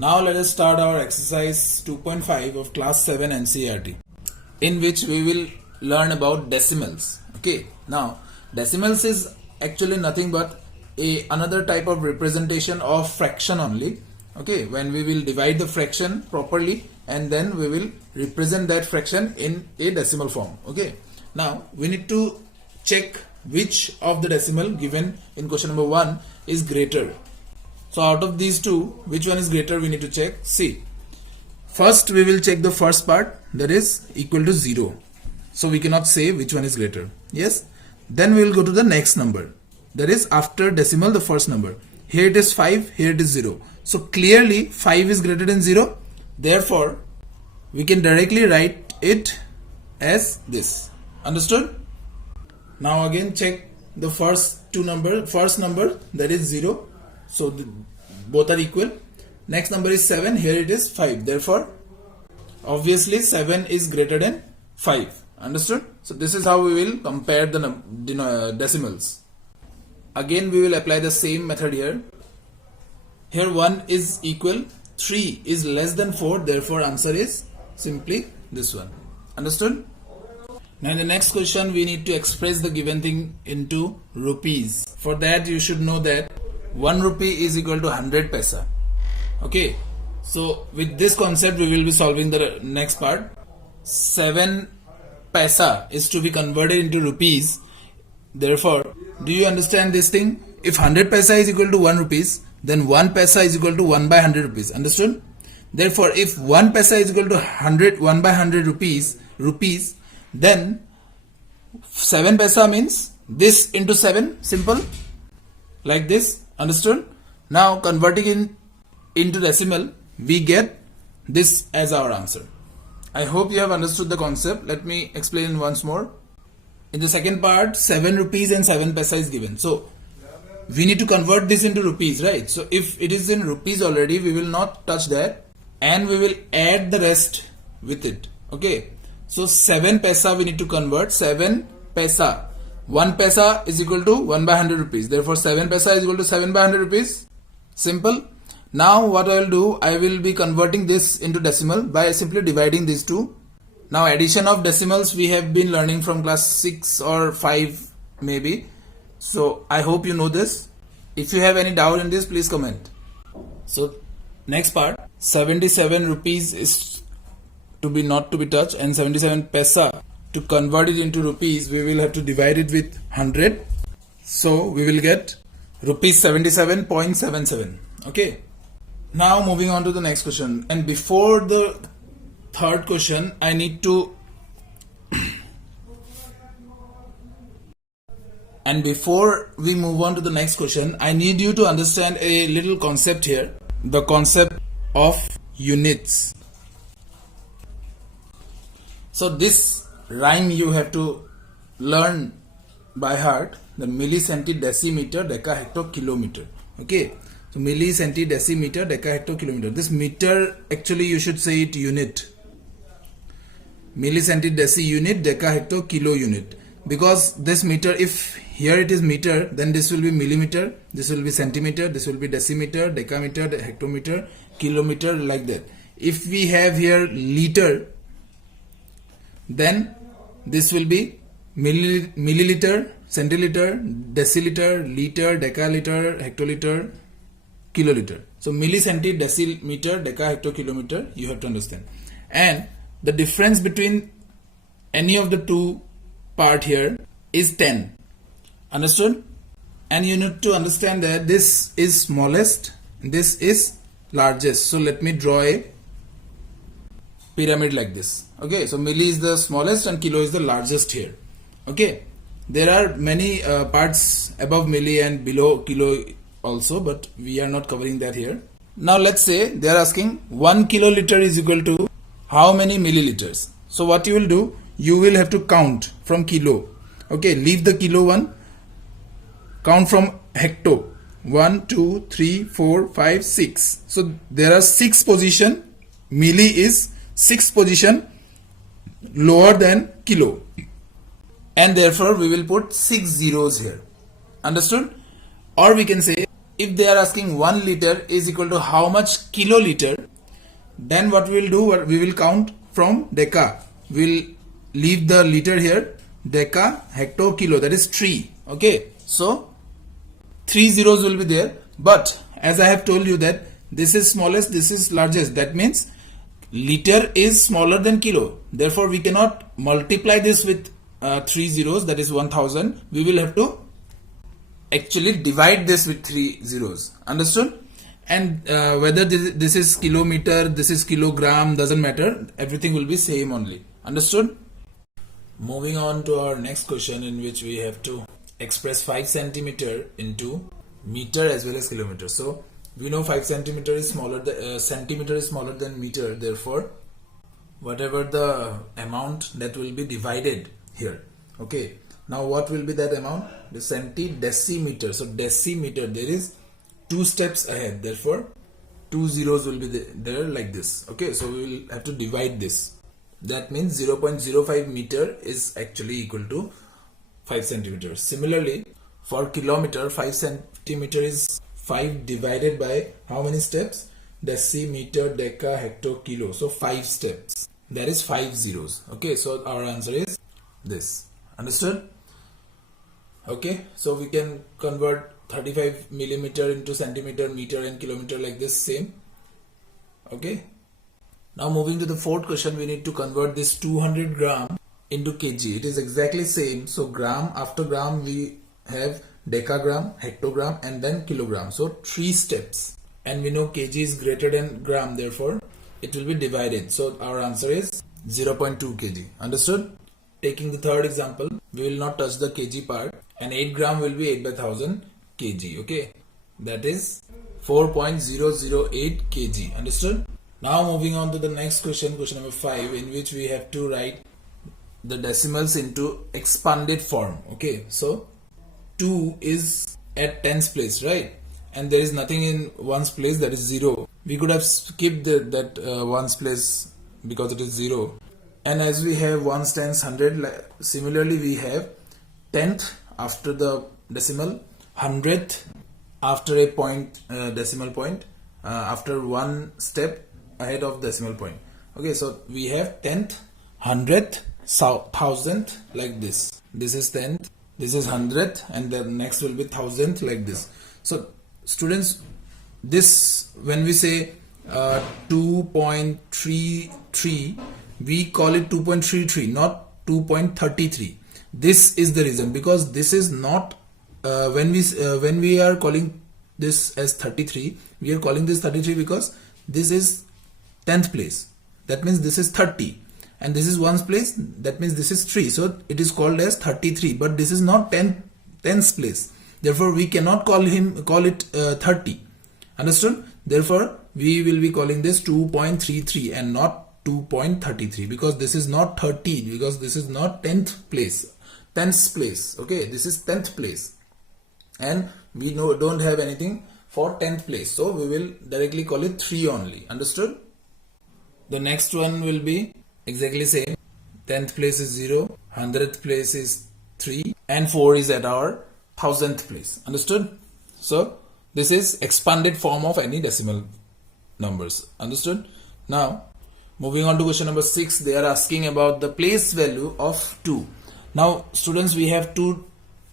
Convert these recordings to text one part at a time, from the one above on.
Now let us start our exercise 2.5 of class 7 NCERT, in which we will learn about decimals. Okay, now decimals is actually nothing but another type of representation of fraction only. Okay, when we will divide the fraction properly and then we will represent that fraction in a decimal form. Okay, now we need to check which of the decimal given in question number 1 is greater. So out of these two, which one is greater we need to check. See, first we will check the first part, that is equal to 0. So we cannot say which one is greater. Yes. Then we will go to the next number, that is after decimal the first number. Here it is 5, here it is 0. So clearly 5 is greater than 0. Therefore we can directly write it as this. Understood? Now again check the first number that is 0. So both are equal. Next number is 7. Here it is 5. Therefore, obviously 7 is greater than 5. Understood? So this is how we will compare the decimals. Again we will apply the same method here. Here 1 is equal, 3 is less than 4. Therefore answer is simply this one. Understood? Now in the next question we need to express the given thing into rupees. For that you should know that 1 rupee is equal to 100 paisa. Okay, so with this concept we will be solving the next part. 7 paisa is to be converted into rupees. Therefore, do you understand this thing? If 100 paisa is equal to 1 rupees, then 1 paisa is equal to 1 by 100 rupees. Understood? Therefore, if 1 paisa is equal to 1 by 100 rupees, then 7 paisa means this into 7, simple, like this. Understood? Now converting into decimal, we get this as our answer. I hope you have understood the concept. Let me explain once more. In the second part, 7 rupees and 7 paisa is given. So we need to convert this into rupees, right? So if it is in rupees already, we will not touch that and we will add the rest with it. Okay. So 7 paisa we need to convert. 7 paisa. 1 paisa is equal to 1 by 100 rupees. Therefore 7 paisa is equal to 7 by 100 rupees. Simple. Now what I will do, I will be converting this into decimal by simply dividing these two. Now addition of decimals we have been learning from class 6 or 5 maybe. So I hope you know this. If you have any doubt in this, please comment. So next part, 77 rupees is not to be touched, and 77 paisa, to convert it into rupees we will have to divide it with 100. So we will get rupees 77.77. Okay. Now moving on to the next question, and before the third question I need to and before we move on to the next question, I need you to understand a little concept here, the concept of units. So this rhyme you have to learn by heart, the milli, centi, decimeter, deca, hecto, kilometer. Okay, so milli, centi, decimeter, deca, hecto, kilometer. This meter, actually you should say it unit. Milli, centi, deci unit, deca, hecto, kilo unit. Because this meter, if here it is meter, then this will be millimeter, this will be centimeter, this will be decimeter, decameter, hectometer, kilometer, like that. If we have here liter, then this will be milliliter, centiliter, deciliter, liter, decaliter, hectoliter, kiloliter. So milli, centi, decimeter, deca, hecto, kilometer, you have to understand. And the difference between any of the two part here is 10. Understood? And you need to understand that this is smallest, this is largest. So let me draw a pyramid like this. Okay, so milli is the smallest and kilo is the largest here. Okay, there are many parts above milli and below kilo also, but we are not covering that here. Now let's say they are asking 1 kiloliter is equal to how many milliliters. So what you will do, you will have to count from kilo. Okay, leave the kilo one, count from hecto. 1, 2, 3, 4, 5, 6. So there are 6 position. Milli is 6 position lower than kilo, and therefore we will put 6 zeros here. Understood? Or we can say if they are asking 1 liter is equal to how much kiloliter, then what we will do, we will count from deca. We will leave the liter here, deca, hecto, kilo, that is 3. Okay, so 3 zeros will be there, but as I have told you that this is smallest, this is largest, that means liter is smaller than kilo. Therefore, we cannot multiply this with 3 zeros, that is 1000. We will have to actually divide this with 3 zeros. Understood? And whether this is kilometer, this is kilogram, doesn't matter. Everything will be same only. Understood? Moving on to our next question, in which we have to express 5 centimeter into meter as well as kilometer. So we know 5 centimeter is smaller than centimeter is smaller than meter. Therefore, whatever the amount that will be divided here. Okay. Now what will be that amount? The decimeter. So decimeter, there is 2 steps ahead. Therefore, 2 zeros will be there like this. Okay. So we will have to divide this. That means 0.05 meter is actually equal to 5 centimeters. Similarly, for kilometer, 5 centimeter is 5 divided by how many steps? Decimeter, deca, hecto, kilo. So 5 steps. That is 5 zeros. Okay, so our answer is this. Understood? Okay, so we can convert 35 millimeter into centimeter, meter and kilometer like this, same. Okay. Now moving to the fourth question, we need to convert this 200 gram into kg. It is exactly same. So gram after gram we have decagram, hectogram and then kilogram. So 3 steps. And we know kg is greater than gram, therefore it will be divided. So our answer is 0.2 kg. Understood? Taking the third example, we will not touch the kg part, and 8 gram will be 8 by 1000 kg. Okay, that is 4.008 kg. Understood? Now moving on to the next question, question number 5, in which we have to write the decimals into expanded form. Okay, so 2 is at tens place, right? And there is nothing in ones place, that is 0. We could have skipped that ones place because it is 0. And as we have ones, tens, 100, similarly we have tenth after the decimal, 100th after a point, decimal point, after one step ahead of decimal point. Okay, so we have 10th, 100th, 1000th like this. This is 10th, this is 100th, and the next will be 1000th like this. So students, this when we say 2.33, we call it 2.33, not 2.33. This is the reason, because this is not when we are calling this as 33, we are calling this 33 because this is 10th place. That means this is 30, and this is ones place. That means this is 3. So it is called as 33. But this is not 10th place. Therefore, we cannot call it 30. Understood? Therefore, we will be calling this 2.33 and not 2.33, because this is not 30, because this is not 10th place. 10th place. Okay, this is 10th place, and we don't have anything for 10th place. So we will directly call it 3 only. Understood? The next one will be exactly same. 10th place is 0, 100th place is 3, and 4 is at our 1000th place. Understood? So this is expanded form of any decimal numbers. Understood? Now moving on to question number 6, they are asking about the place value of 2. Now students, we have 2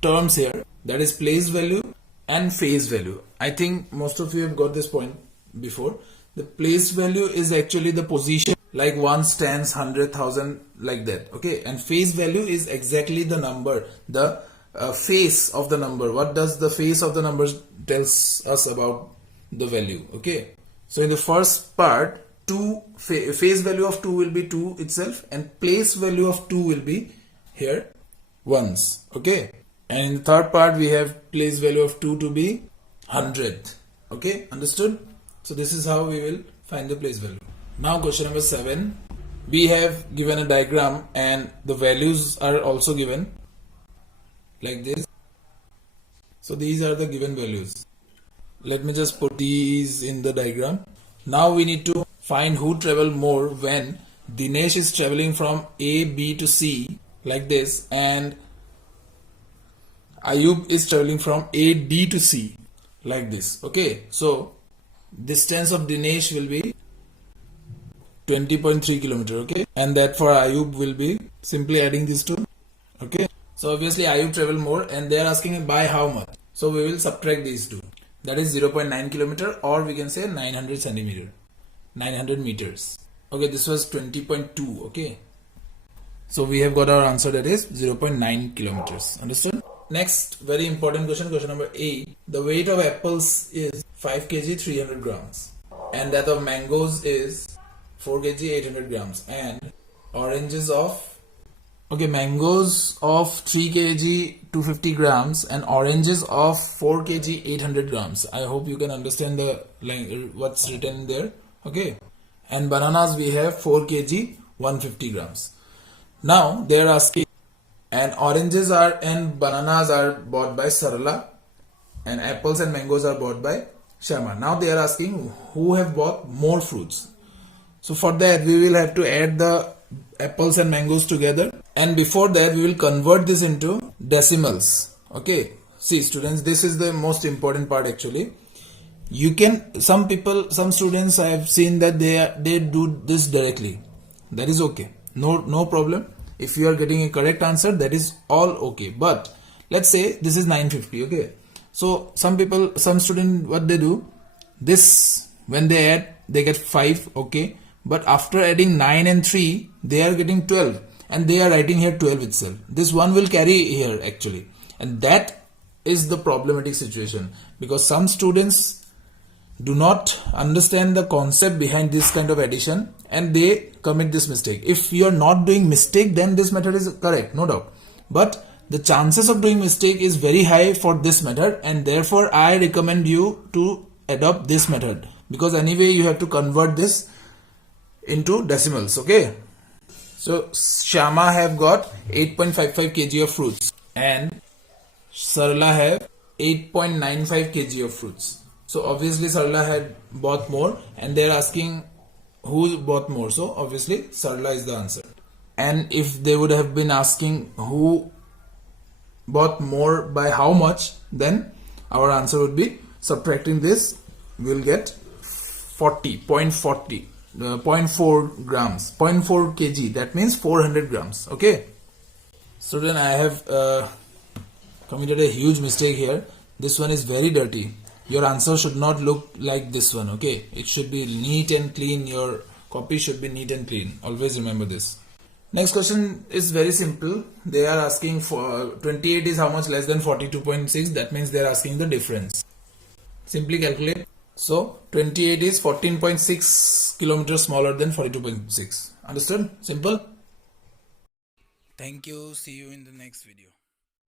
terms here, that is place value and phase value. I think most of you have got this point before. The place value is actually the position, like ones, tens, 100, 1000, like that. Okay, and phase value is exactly the number, the face of the number. What does the face of the number tells us about the value? Okay, so in the first part, face value of 2 will be 2 itself, and place value of 2 will be here ones. Okay, and in the third part we have place value of 2 to be 100. Okay, understood? So this is how we will find the place value. Now question number 7, we have given a diagram and the values are also given like this. So these are the given values. Let me just put these in the diagram. Now we need to find who travel more when Dinesh is traveling from A, B to C like this, and Ayub is traveling from A, D to C. like this. Okay, so distance of Dinesh will be 20.3 kilometer. Okay, and that for Ayub will be simply adding these two. Okay, so obviously Ayub travel more, and they are asking by how much. So we will subtract these two. That is 0.9 kilometer, or we can say 900 centimeter, 900 meters. Okay, this was 20.2. Okay, so we have got our answer, that is 0.9 kilometers. Understood? Next, very important question, question number 8. The weight of apples is 5 kg 300 grams, and that of mangoes is 4 kg 800 grams, and oranges of mangoes of 3 kg 250 grams and oranges of 4 kg 800 grams. I hope you can understand the what's written there. Okay, and bananas we have 4 kg 150 grams. Now they are asking, and oranges are and bananas are bought by Sarla, and apples and mangoes are bought by Shama. Now they are asking who have bought more fruits. So for that we will have to add the apples and mangoes together, and before that we will convert this into decimals. Okay, see students, this is the most important part actually. You can, some students I have seen that they do this directly. That is okay, no problem. If you are getting a correct answer, that is all okay. But let's say this is 950. Okay, so some student, what they do, this when they add, they get 5. Okay, but after adding 9 and 3, they are getting 12, and they are writing here 12 itself. This one will carry here actually, and that is the problematic situation, because some students do not understand the concept behind this kind of addition, and they commit this mistake. If you are not doing mistake, then this method is correct, no doubt, but the chances of doing mistake is very high for this method, and therefore I recommend you to adopt this method, because anyway you have to convert this into decimals. Okay, so Shama have got 8.55 kg of fruits, and Sarla have 8.95 kg of fruits. So obviously Sarla had bought more, and they are asking who bought more. So obviously Sarla is the answer. And if they would have been asking who bought more by how much, then our answer would be, subtracting this, we will get 0.4 grams, 0.4 kg. That means 400 grams. Okay. So then I have committed a huge mistake here. This one is very dirty. Your answer should not look like this one. Okay, it should be neat and clean. Your copy should be neat and clean. Always remember this. Next question is very simple. They are asking for 28 is how much less than 42.6. That means they are asking the difference. Simply calculate. So 28 is 14.6 kilometers smaller than 42.6. Understood? Simple. Thank you. See you in the next video.